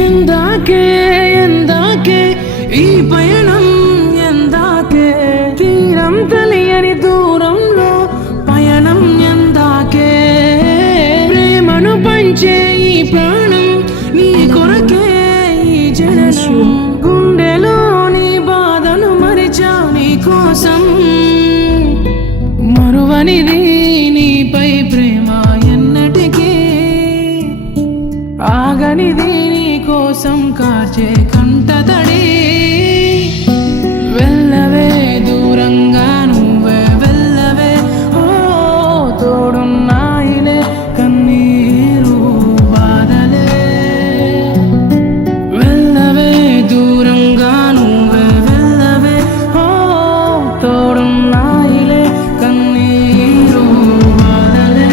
ఎందాకే ఎందాకే ఈ పయనం ఎందాకే తీరం తెలియని దూరంలో పయనం ఎందాకే ప్రేమను పంచే ఈ ప్రాణం నీ కొరకే ఈ జననం గుండెలో నీ బాధను మరిచా నీ కోసం మరువనిది నీపై ప్రేమ ఎన్నటికీ ఆగనిది నీ కోసం కార్చే కంటతడి వెళ్ళవే దూరంగా నువ్వే వెళ్ళవే ఓ తోడున్నాయిలే కన్నీరు బాధలే వెళ్ళవే దూరంగా నువ్వే వెళ్ళవే ఓ తోడున్నాయిలే కన్నీరు బాధలే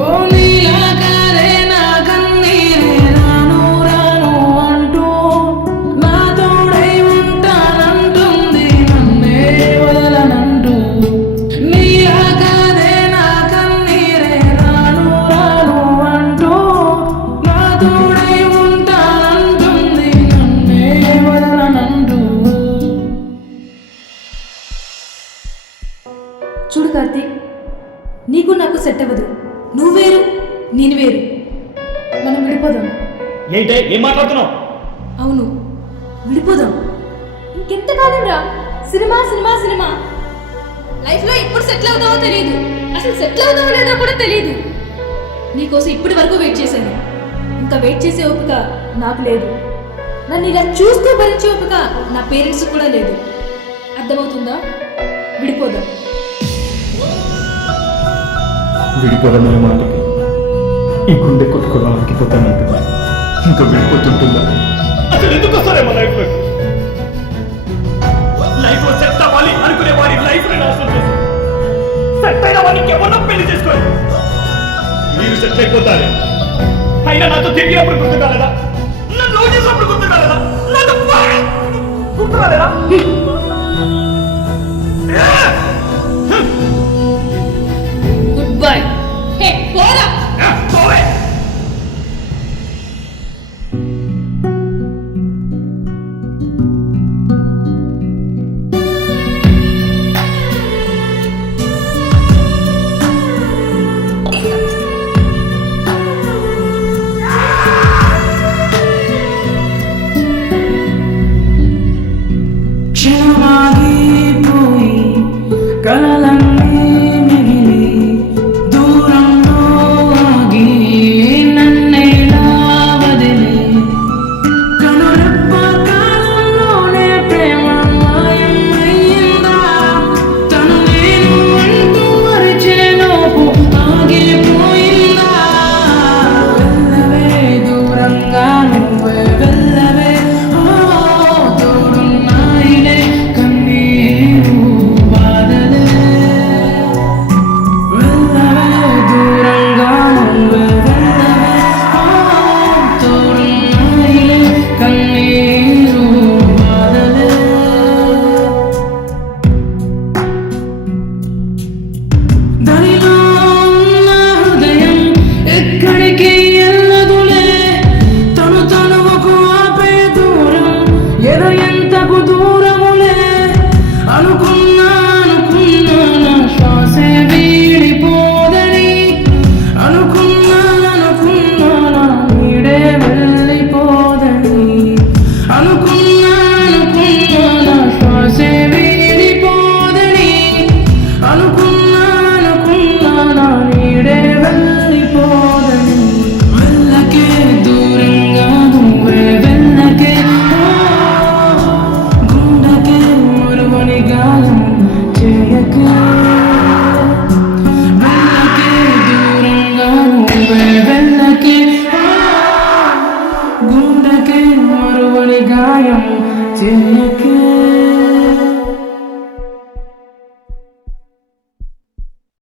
ఓ నీలాగానే నా కన్నీరే రాను రాను అంటూ నా తోడై ఉంటానంటుంది నన్నే వదలనంటూ నీలాగానే నా కన్నీరే రాను రాను అంటూ నా తోడై ఉంటానంటుంది నన్నే వదలనంటూ. చూడు కార్తీక్, నీకు నాకు సెట్ అవ్వదు. నువ్వు వేరు, నేను వేరు. మనం విడిపోదాం. ఏంటే ఏం మాట్లాడుతున్నావు? అవును, విడిపోదాం. ఇంకెంతకాలం రా సినిమా సినిమా సినిమా. లైఫ్లో ఎప్పుడు సెటిల్ అవుతావో తెలియదు, అసలు సెటిల్ అవుతావో లేదో కూడా తెలియదు. నీకోసం ఇప్పటి వరకు వెయిట్ చేశాను. ఇంకా వెయిట్ చేసే ఓపిక నాకు లేదు. నన్ను ఇలా చూస్తూ భరించే ఓపిక నా పేరెంట్స్ కూడా లేదు. అర్థమవుతుందా? విడిపోదాం. విడిపోదన్న మాటకి ఈ గుండె కొట్టుకోవడం ఆగిపోతానంటున్నా. ఇంకా విడిపోతుంటుందా? అసలు ఎందుకు వస్తారే మా లైఫ్ లో సెట్ అవ్వాలి అనుకునే వారి లైఫ్ నాశనం చేసి సెట్ అయిన వారికి ఎవరో పెళ్లి చేసుకోండి. మీరు సెట్ అయిపోతారే, అయినా నాతో తిరిగినప్పుడు గుర్తు కాలేదా? నన్ను లవ్ చేసినప్పుడు గుర్తు కాలేదా? నాతో గుర్తు కాలేదా?